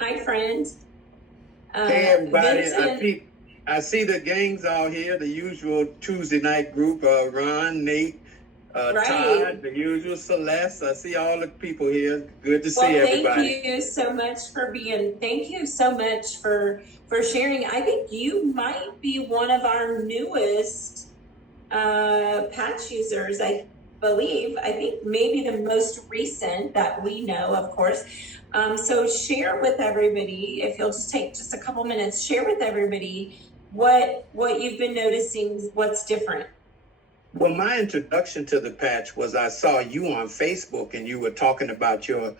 Hi, friend. Hey everybody, Vincent, I see the gang's all here, the usual Tuesday night group, Ron, Nate, right. Todd, the usual Celeste. I see all the people here. Good to see Well, thank everybody. you so much for thank you so much for sharing. I think you might be one of our newest patch users, I believe. I think maybe the most recent that we know, of course. So share with everybody, if you'll just take just a couple minutes, share with everybody what you've been noticing, what's different. Well, my introduction to the patch was I saw you on Facebook and you were talking about your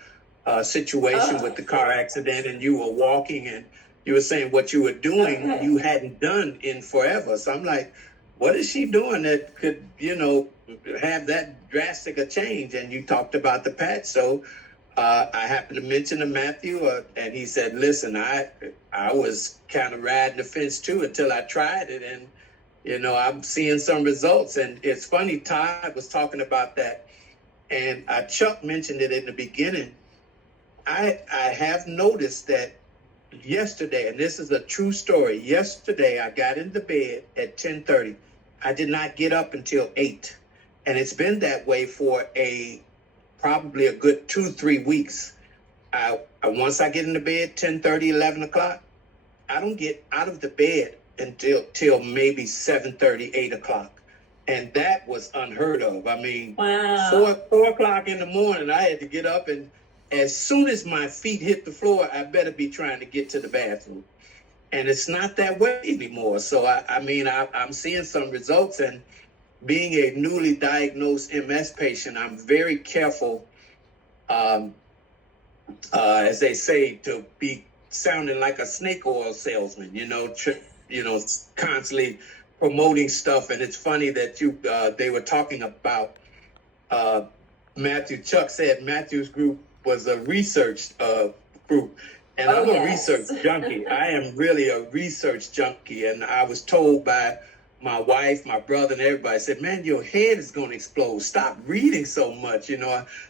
situation with the car accident, and you were walking and you were saying what you were doing you hadn't done in forever. So I'm like, what is she doing that could, have that drastic a change? And you talked about the patch. So I happened to mention to Matthew, and he said, listen, I was kind of riding the fence too until I tried it. And I'm seeing some results. And it's funny, Todd was talking about that, and Chuck mentioned it in the beginning. I have noticed that yesterday, and this is a true story. Yesterday, I got into bed at 10:30. I did not get up until 8, and it's been that way for probably a good 2-3 weeks. Once I get into bed 10:30, 11 o'clock, I don't get out of the bed until maybe 7:30, 8 o'clock. And that was unheard of. I mean, Wow. 4 o'clock in the morning, I had to get up, and as soon as my feet hit the floor, I better be trying to get to the bathroom. And it's not that way anymore. So, I'm seeing some results. And being a newly diagnosed MS patient, I'm very careful, as they say, to be sounding like a snake oil salesman, constantly promoting stuff. And it's funny that they were talking about Matthew. Chuck said Matthew's group was a research group, and I'm a research junkie. I am really a research junkie, and I was told by my wife, my brother, and everybody said, man, your head is going to explode. Stop reading so much.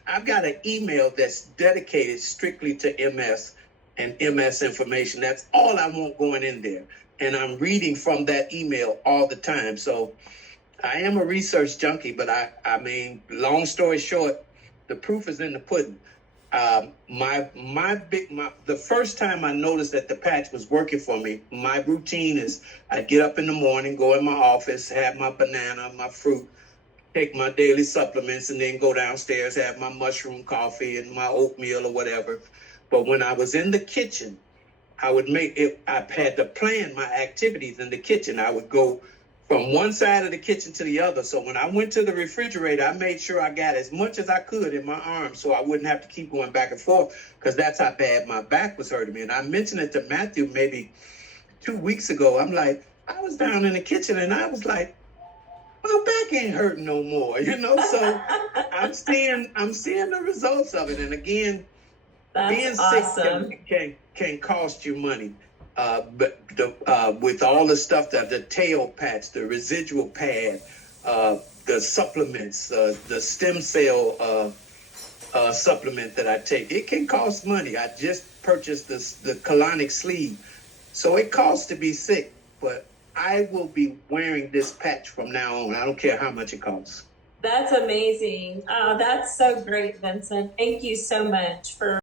I've got an email that's dedicated strictly to MS and MS information. That's all I want going in there. And I'm reading from that email all the time. So I am a research junkie, but long story short, the proof is in the pudding. The first time I noticed that the patch was working for me, my routine is I get up in the morning, go in my office, have my banana, my fruit, take my daily supplements, and then go downstairs, have my mushroom coffee and my oatmeal or whatever. But when I was in the kitchen, I had to plan my activities in the kitchen. I would go from one side of the kitchen to the other. So when I went to the refrigerator, I made sure I got as much as I could in my arms so I wouldn't have to keep going back and forth, because that's how bad my back was hurting me. And I mentioned it to Matthew maybe 2 weeks ago. I'm like, I was down in the kitchen and I was like, my back ain't hurting no more, So I'm seeing the results of it. And again, That's being awesome. sick can cost you money. But with all the stuff, the tail patch, the residual pad, the supplements, the stem cell supplement that I take, it can cost money. I just purchased the colonic sleeve. So it costs to be sick, but I will be wearing this patch from now on. I don't care how much it costs. That's amazing. Oh, that's so great, Vincent. Thank you so much for